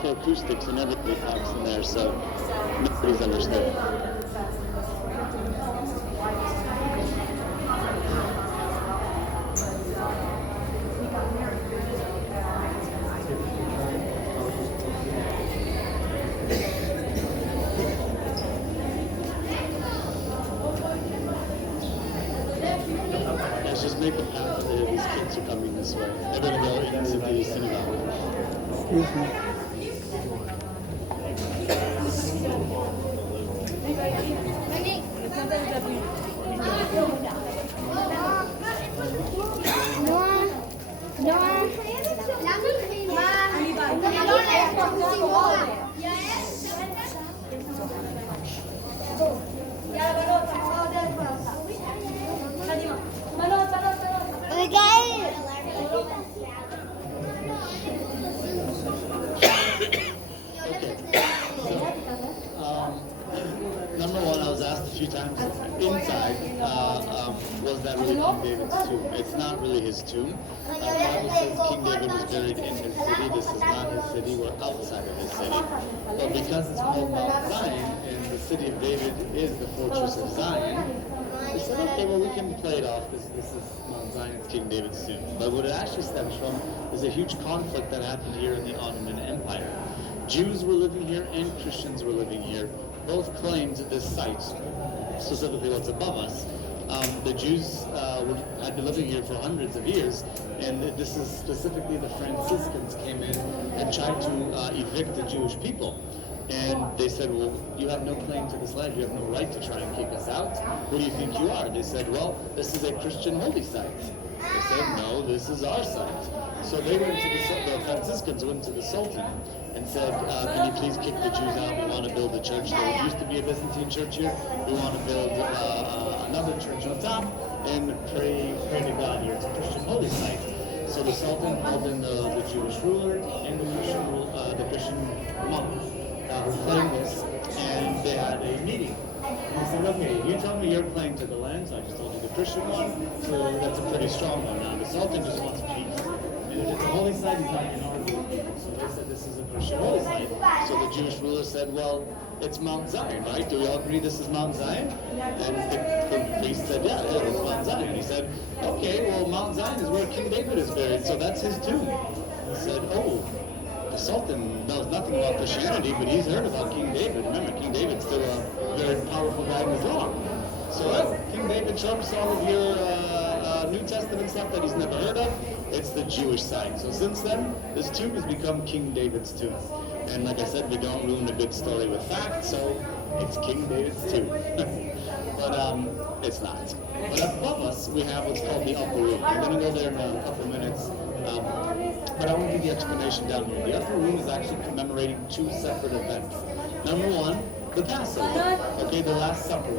for acoustics and everybody talks in there, so nobody's understood. Let's just make a path. These kids are coming this way. They're going to go into the synagogue. Excuse me. Number one, I was asked a few times inside, was that really King David's tomb? It's not really his tomb. The Bible says King David was buried in his city. This is not his city. We're outside of his city. But because it's called Mount Zion, and the city of David is the fortress of Zion, they said, okay, well, we can play it off. This is Mount Zion, it's King David's tomb. But what it actually stems from is a huge conflict that happened here in the Ottoman Empire. Jews were living here and Christians were living here. Both claimed this site, specifically what's above us. The Jews had been living here for hundreds of years, and this is specifically the Franciscans came in and tried to evict the Jewish people. And they said, well, you have no claim to this land, you have no right to try and kick us out. What do you think you are? They said, well, this is a Christian holy site. They said, no, this is our site. So they went to the Franciscans went to the Sultan and said, can you please kick the Jews out? We want to build a church. There used to be a Byzantine church here. We want to build another church on top and pray to God here. It's a Christian holy site. So the Sultan called in the Jewish ruler and the Christian monk who claimed this, and they had a meeting. He said, okay, you tell me your claim to the land, so I just told you the Christian one, so that's a pretty strong one. Now the Sultan just wants peace. And if it's a holy site, he's not going to argue. So they said this is a Christian holy site. So the Jewish ruler said, well, it's Mount Zion, right? Do we all agree this is Mount Zion? And the priest said, yeah, it's Mount Zion. He said, okay, well, Mount Zion is where King David is buried, so that's his tomb. He said, oh, the Sultan knows nothing about Christianity, but he's heard about King David. Remember, King David's still a very powerful guy in Islam. So King David trumps all of your New Testament stuff that he's never heard of. It's the Jewish side. So since then, this tomb has become King David's tomb. And like I said, we don't ruin a good story with facts, so it's King David's tomb. But it's not. But above us, we have what's called the upper room. I'm going to go there in a couple of minutes. But I want to give the explanation down here. The upper room is actually commemorating two separate events. Number one, the Passover. Okay, the Last Supper.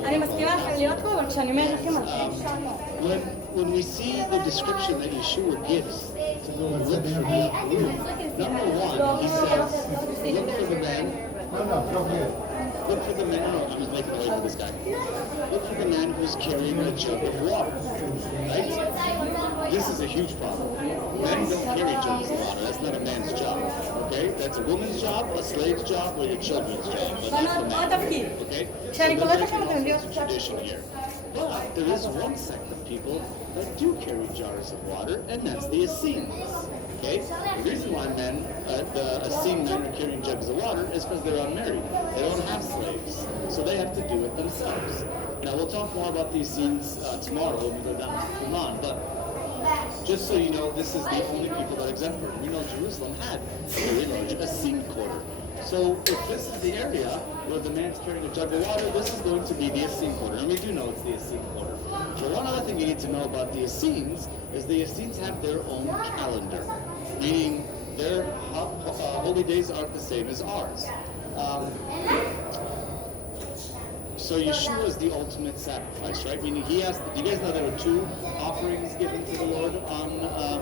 When we see the description that Yeshua gives to go and look for the upper room, number one, he says, look for the man. Look for the man. No, I'm just making a way for this guy. Look for the man who's carrying a jug of water. Right? This is a huge problem. Men don't carry jugs of water. That's not a man's job. Okay? That's a woman's job, a slave's job, or your children's job. But not the man's. Okay? So there's a tradition here. But there is one sect of people that do carry jars of water, and that's the Essenes. Okay? The reason why the Essene men are carrying jugs of water is because they're unmarried. They don't have slaves. So they have to do it themselves. Now, we'll talk more about the Essenes tomorrow when we go down to Puman, but just so you know, this is the only people that are exempted. We know Jerusalem had a very large Essene quarter. So if this is the area where the man's carrying a jug of water, this is going to be the Essene quarter. And we do know it's the Essene quarter. But one other thing you need to know about the Essenes is the Essenes have their own calendar, meaning their holy days aren't the same as ours. So Yeshua is the ultimate sacrifice, right? Meaning he has, you guys know there were two offerings given to the Lord on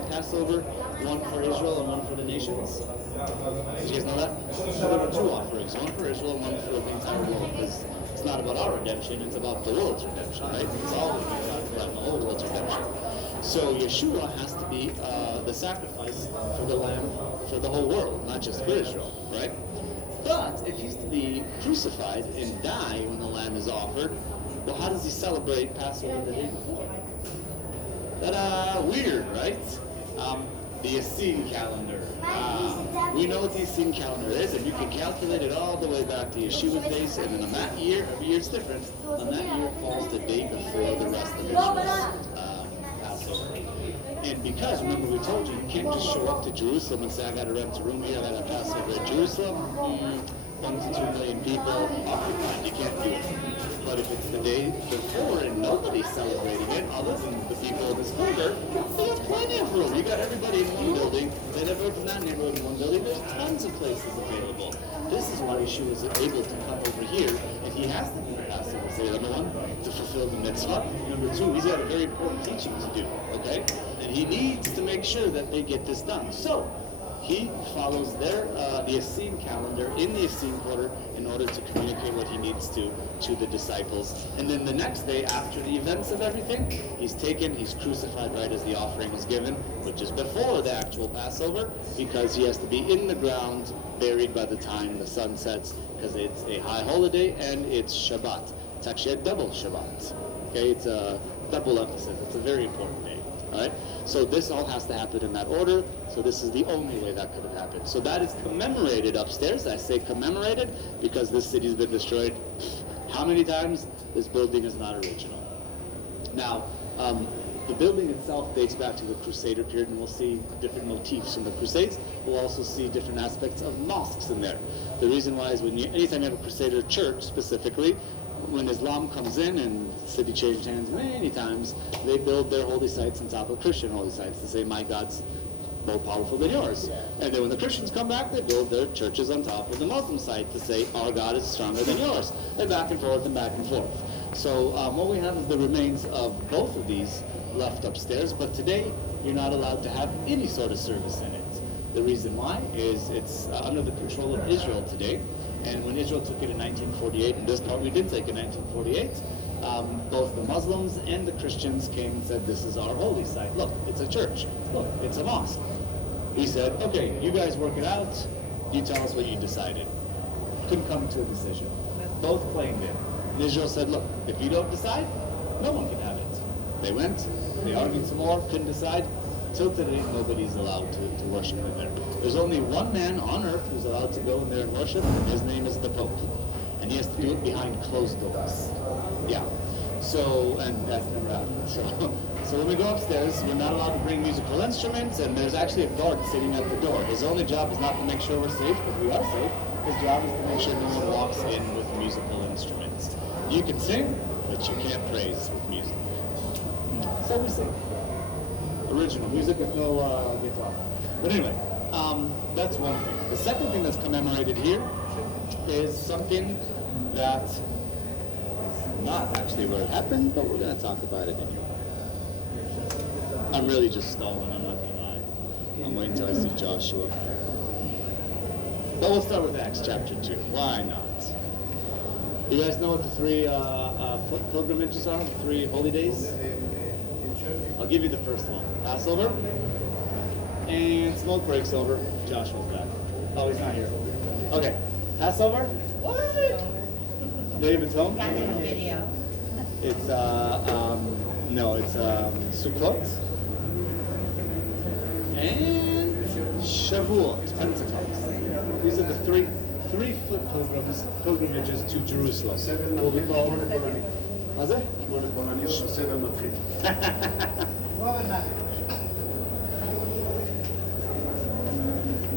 Passover, one for Israel and one for the nations. Did you guys know that? So there were two offerings, one for Israel and one for the entire world, because it's not about our redemption, it's about the world's redemption, right? It's all about the whole world's redemption. So Yeshua has to be the sacrifice for the lamb for the whole world, not just for Israel, right? But if he's to be crucified and die when the lamb is offered, well, how does he celebrate Passover the day before? Ta-da! Weird, right? The Essene calendar. We know what the Essene calendar is, and you can calculate it all the way back to Yeshua's days, and then on that year, every year is different, on that year falls the day before the rest of Israel's Passover. And because, remember we told you, you can't just show up to Jerusalem and say, I got to rent a room here, I got to Passover at Jerusalem. 1 to 2 million people, occupied, you can't do it. But if it's the day before and nobody's celebrating it, other than the people in this corner, there's plenty of room. You got everybody in one building, then everyone from that neighborhood in one building, there's tons of places available. This is why Yeshua is able to come over here, and he has to do the Passover. Say, number one, to fulfill the mitzvah. Number two, he's got a very important teaching to do, okay? And he needs to make sure that they get this done. So, he follows the Essene calendar in the Essene quarter in order to communicate what he needs to the disciples. And then the next day, after the events of everything, he's taken, he's crucified right as the offering is given, which is before the actual Passover, because he has to be in the ground, buried by the time the sun sets, because it's a high holiday and it's Shabbat. It's actually a double Shabbat. Okay, it's a double emphasis. It's a very important day. All right? So this all has to happen in that order. So this is the only way that could have happened. So that is commemorated upstairs. I say commemorated because this city's been destroyed how many times? This building is not original. Now, the building itself dates back to the Crusader period, and we'll see different motifs from the Crusades. We'll also see different aspects of mosques in there. The reason why is anytime you have a Crusader church specifically, when Islam comes in, and the city changed hands many times, they build their holy sites on top of Christian holy sites to say, my God's more powerful than yours. And then when the Christians come back, they build their churches on top of the Muslim site to say, our God is stronger than yours. And back and forth and back and forth. So what we have is the remains of both of these left upstairs, but today you're not allowed to have any sort of service in it. The reason why is it's under the control of Israel today. And when Israel took it in 1948, and this part we did take in 1948, both the Muslims and the Christians came and said, this is our holy site. Look, it's a church. Look, it's a mosque. We said, okay, you guys work it out. You tell us what you decided. Couldn't come to a decision. Both claimed it. And Israel said, look, if you don't decide, no one can have it. They went, they argued some more, couldn't decide. Till today, nobody's allowed to worship in there. There's only one man on earth who's allowed to go in there and worship, and his name is the Pope. And he has to do it behind closed doors. Yeah. So, and that's never happened. So when we go upstairs, we're not allowed to bring musical instruments, and there's actually a guard sitting at the door. His only job is not to make sure we're safe, because we are safe. His job is to make sure no one walks in with musical instruments. You can sing, but you can't praise with music. So we sing. Original music with no guitar. But anyway, that's one thing. The second thing that's commemorated here is something that is not actually where it happened, but we're going to talk about it anyway. I'm really just stalling, I'm not going to lie. I'm waiting until I see Joshua. But we'll start with Acts chapter 2. Why not? You guys know what the three pilgrimages are? The 3 holy days? I'll give you the first one. Passover, and smoke breaks over. Joshua's back. Oh, he's not here. Okay. Passover? What? Day of Atonement? Got it in the video. It's Sukkot. And Shavuot, Pentecost. These are the three pilgrimages to Jerusalem. What we call מה זה?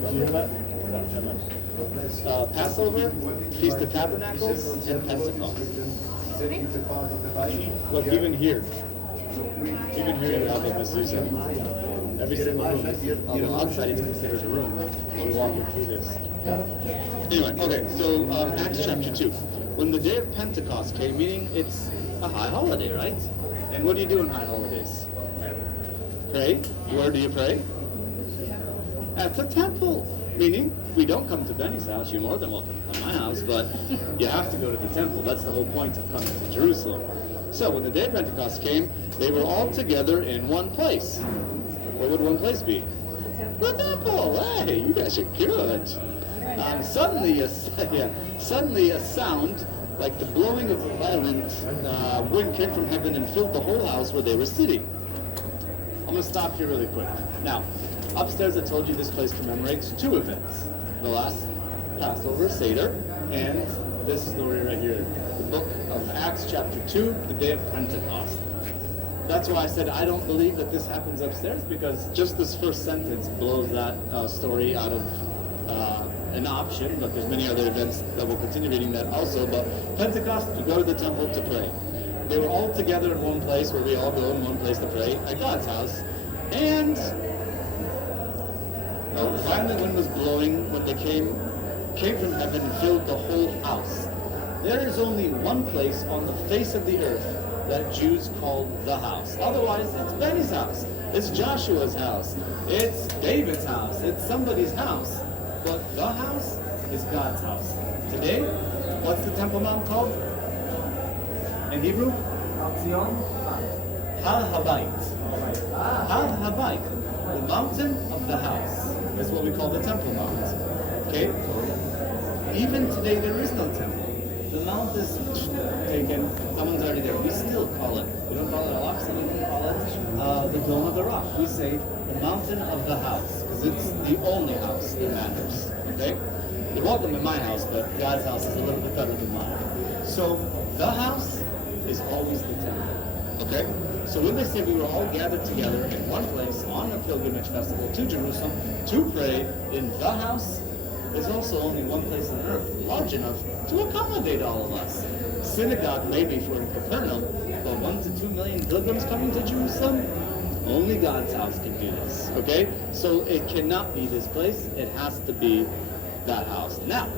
Did you hear that? Passover, Feast of Tabernacles, and Pentecost. Look, even here you have a mezuzah. Every single room. On the outside, it's considered a room. We're walking through this. Anyway, okay, so Acts chapter 2. When the day of Pentecost came, meaning it's a high holiday, right? And what do you do on high holidays? Pray. Where do you pray? At the temple. Meaning, we don't come to Benny's house. You're more than welcome to come to my house, but you have to go to the temple. That's the whole point of coming to Jerusalem. So when the day of Pentecost came, they were all together in one place. What would one place be? The temple. Hey, you guys are good. Suddenly a sound like the blowing of a violent wind came from heaven and filled the whole house where they were sitting. I'm going to stop here really quick. Now, upstairs I told you this place commemorates two events. The last Passover, Seder, and this story right here. The book of Acts chapter 2, the day of Pentecost. That's why I said I don't believe that this happens upstairs, because just this first sentence blows that story out of an option, but there's many other events that we'll continue reading that also. But Pentecost, you go to the temple to pray. They were all together in one place, where we all go in one place to pray, at God's house. And a violent wind was blowing when they came from heaven and filled the whole house. There is only one place on the face of the earth that Jews call the house. Otherwise, it's Benny's house, it's Joshua's house, it's David's house, it's somebody's house. But the house is God's house. Today, what's the Temple Mount called? In Hebrew? Har Habayit. Har Habayit. The mountain of the house is what we call the Temple Mount. Okay? Even today, there is no temple. The mount is taken, someone's already there. We still call it, we don't call it Al-Aqsa, we don't call it the Dome of the Rock. We say the mountain of the house, because it's the only house that matters. Okay? You're welcome in my house, but God's house is a little bit better than mine. So, the house is always the temple. Okay? So when they say we were all gathered together in one place on a pilgrimage festival to Jerusalem to pray in the house, there's also only one place on earth large enough to accommodate all of us. Synagogue maybe for in Capernaum, but 1 to 2 million pilgrims coming to Jerusalem? Only God's house can do this, okay? So it cannot be this place, it has to be that house. Now,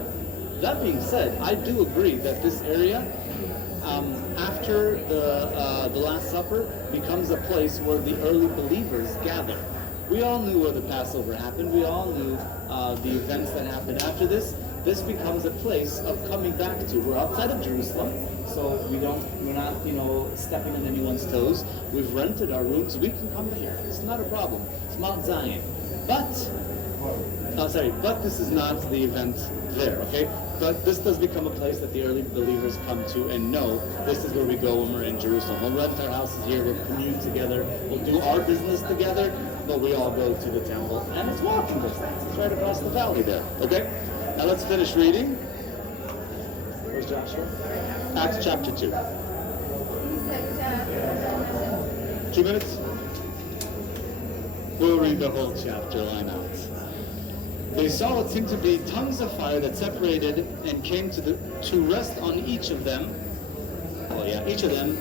that being said, I do agree that this area, after the Last Supper, becomes a place where the early believers gather. We all knew where the Passover happened. We all knew the events that happened after this. This becomes a place of coming back to. We're outside of Jerusalem, so we're not, stepping on anyone's toes. We've rented our rooms. We can come here. It's not a problem. It's Mount Zion. But this is not the event there, okay? But this does become a place that the early believers come to and know this is where we go when we're in Jerusalem. We'll rent our houses here, we'll commune together, we'll do our business together, but we all go to the temple, and it's walking distance. It's right across the valley there, okay? Now let's finish reading. Where's Joshua? Acts chapter 2. 2 minutes? We'll read the whole chapter, why not? They saw what seemed to be tongues of fire that separated and came to rest on each of them. Each of them.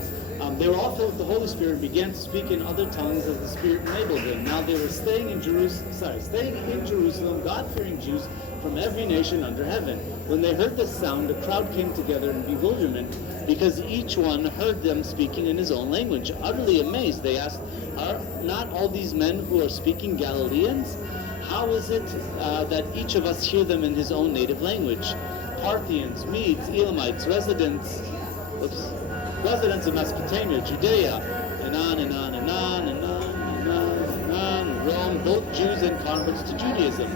They were all filled with the Holy Spirit and began to speak in other tongues as the Spirit enabled them. Now they were staying in Jerusalem, God-fearing Jews from every nation under heaven. When they heard the sound, the crowd came together in bewilderment, because each one heard them speaking in his own language. Utterly amazed, they asked, "Are not all these men who are speaking Galileans? How is it that each of us hear them in his own native language? Parthians, Medes, Elamites, residents of Mesopotamia, Judea," and on and on and on and on and on and on, Rome, both Jews and converts to Judaism.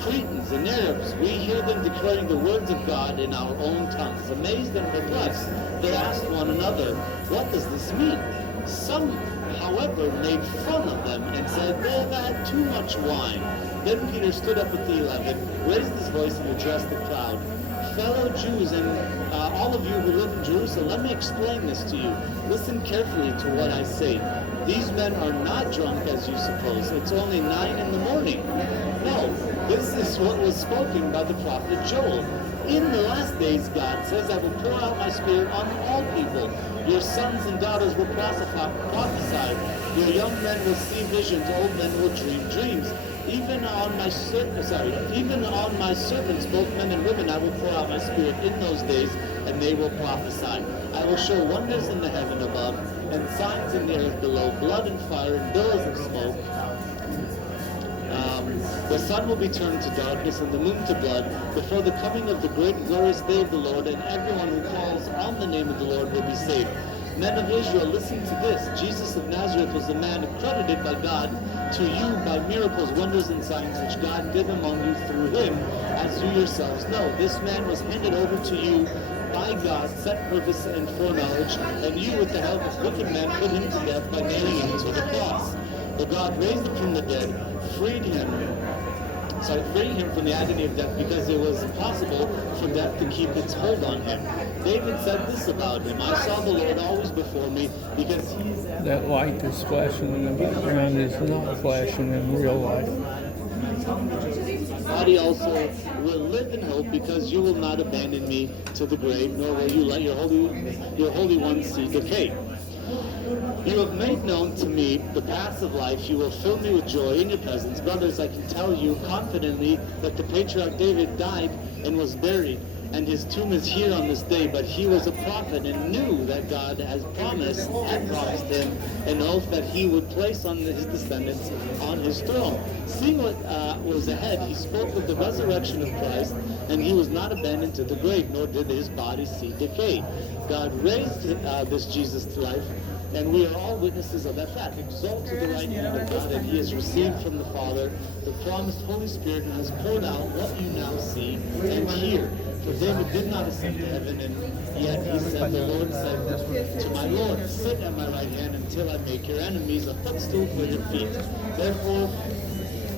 Cretans and Arabs, we hear them declaring the words of God in our own tongues. Amazed and perplexed, they asked one another, "What does this mean?" Some, however, made fun of them and said, "They've had too much wine." Then Peter stood up with the 11, raised his voice and addressed the crowd. "Fellow Jews and all of you who live in Jerusalem, let me explain this to you. Listen carefully to what I say. These men are not drunk as you suppose. It's only 9 in the morning. No, this is what was spoken by the prophet Joel. In the last days, God says, I will pour out my spirit on all people. Your sons and daughters will prophesy. Your young men will see visions, old men will dream dreams. Even on my servants, both men and women, I will pour out my spirit in those days, and they will prophesy. I will show wonders in the heaven above, and signs in the earth below, blood and fire and billows of smoke. The sun will be turned to darkness and the moon to blood before the coming of the great and glorious day of the Lord, and everyone who calls on the name of the Lord will be saved. Men of Israel, listen to this. Jesus of Nazareth was a man accredited by God to you by miracles, wonders, and signs which God did among you through him, as you yourselves know. This man was handed over to you by God, set purpose and foreknowledge, and you, with the help of wicked men, put him to death by nailing him to the cross. But God raised him from the dead, freeing him from the agony of death, because it was impossible for death to keep its hold on him. David said this about him: I saw the Lord always before me, because he is... That light that's flashing in the background is not flashing in real life. Body also will live in hope, because you will not abandon me to the grave, nor will you let your Holy One see decay. You have made known to me the paths of life. You will fill me with joy in your presence. Brothers, I can tell you confidently that the patriarch David died and was buried, and his tomb is here on this day. But he was a prophet and knew that God had promised him an oath that he would place on his descendants on his throne. Seeing what was ahead, he spoke of the resurrection of Christ, and he was not abandoned to the grave, nor did his body see decay. God raised this Jesus to life, and we are all witnesses of that fact. Exalt to the right hand of God, and he has received from the Father the promised Holy Spirit, and has poured out what you now see and hear. For David did not ascend to heaven, and yet he said, the Lord said to my Lord, sit at my right hand until I make your enemies a footstool for your feet. Therefore,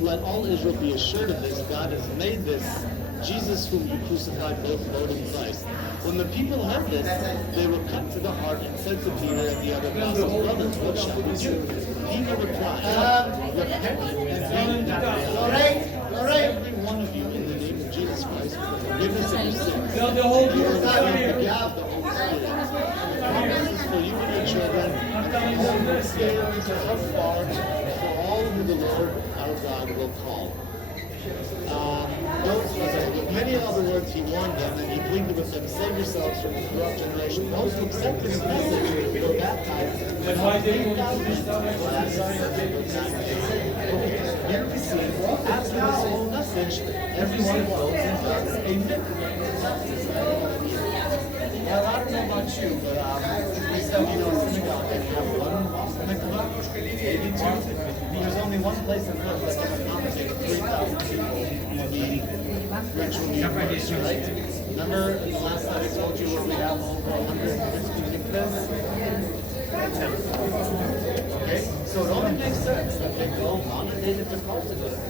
let all Israel be assured of this: God has made this Jesus, whom you crucified, both Lord and Christ. When the people heard this, they were cut to the heart and said to Peter and the other apostles, brothers, what shall we do? Peter replied, repent and be baptized, every one of you, in the name of Jesus Christ, for forgiveness of your sins. You will receive the gift of the Holy Spirit. This is for you and your children, and the Holy Spirit to help far, for all who the Lord our God will call. With many other words he warned them, and he pleaded with them, save yourselves from the corrupt generation. Those who accepted his message were baptized, and 3,000 were here we see, after this whole message, everyone goes and does a miracle. Well, I don't know about you, but we study in our synagogue, and we have one mikvah, maybe two. There's only one place on earth that can accommodate 3,000 people eating ritually immersed, right? Remember the last time I told you where we have over 150 mikvahs? Okay, so it only makes sense that they go on a day that they're called to go to the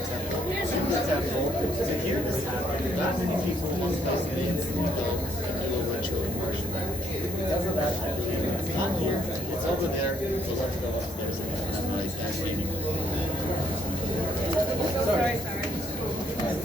temple, to hear this happen. That many people in one place means to go and do a ritual immersion. Because of that, it's not here, it's over there, so let's go upstairs and have a nice meeting.